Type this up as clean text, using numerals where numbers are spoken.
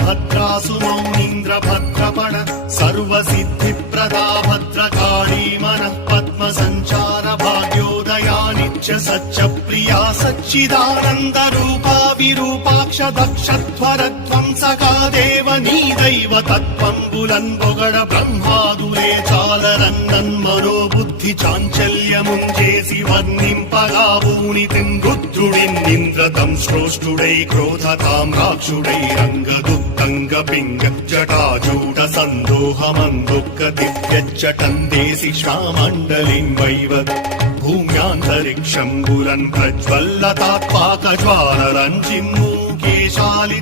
भद्रासु मौनीन्द्र भद्रपण सर्वसिद्धिप्रदा भद्रकाली मनः पद्मसञ्चार भाग्योदया नित्य सच्च प्रिया सच्चिदानन्द रूपा विरूपाक्ष दक्षध्वरध्वंसका देवनी दैव तत्त्वम्बुलन्बुगड ब्रह्मादुरे चालरन्नन्मनोबुद्धि चाञ्चल्यमुञ्जेसि वर्णिम्पगा पूनितिम् रुद्रुडिन्निन्द्रतम् श्रोष्ठुडै क्रोधताम् राक्षुडैरङ्गदुत्तङ्गपिङ्ग जटाजूट सन्दोहमन्दुःख दिव्यच्चटन्देसि श्वामण्डलिम् वैव भूम्यान्तरिक्षम् बुलन् प्रज्वल्लतात्पाकज्वालरञ्जिन्मूकेशालित